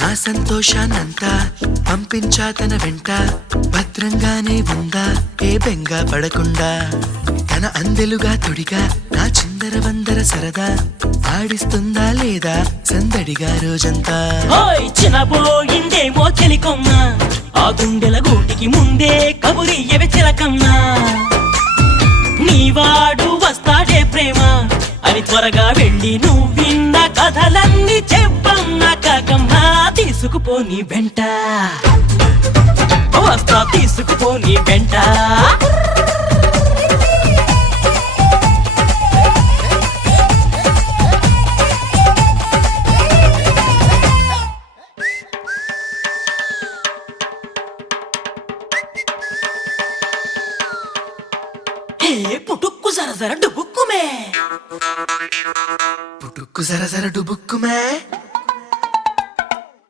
నా సంతోషాన్నంతా పంపించా తన వెంట, భద్రంగానే ఉందా ఏ బెంగ పడకుండా. తన అందెలుగా తొడిగా నా చిందర వందర సరదా, ఆడిస్తుందా లేదా సందడిగా రోజంతా. చిన్నబోయిందేమో చెలికొమ్మ, ఆ గుండెల గూటికి ముందే కబురియవే చిలకమ్మా. నీవాడు వస్తాడే ప్రేమ అని త్వరగా వెళ్ళి నువ్విన్న కథలన్నీ చెప్పమ్మా కాకమ్మా. తీసుకుపోని వెంట వస్తా, తీసుకుపోని వెంట. పుటుక్కు జర జర డుబుక్కుమే, పుటుక్కు జర జర డుబుక్కుమే.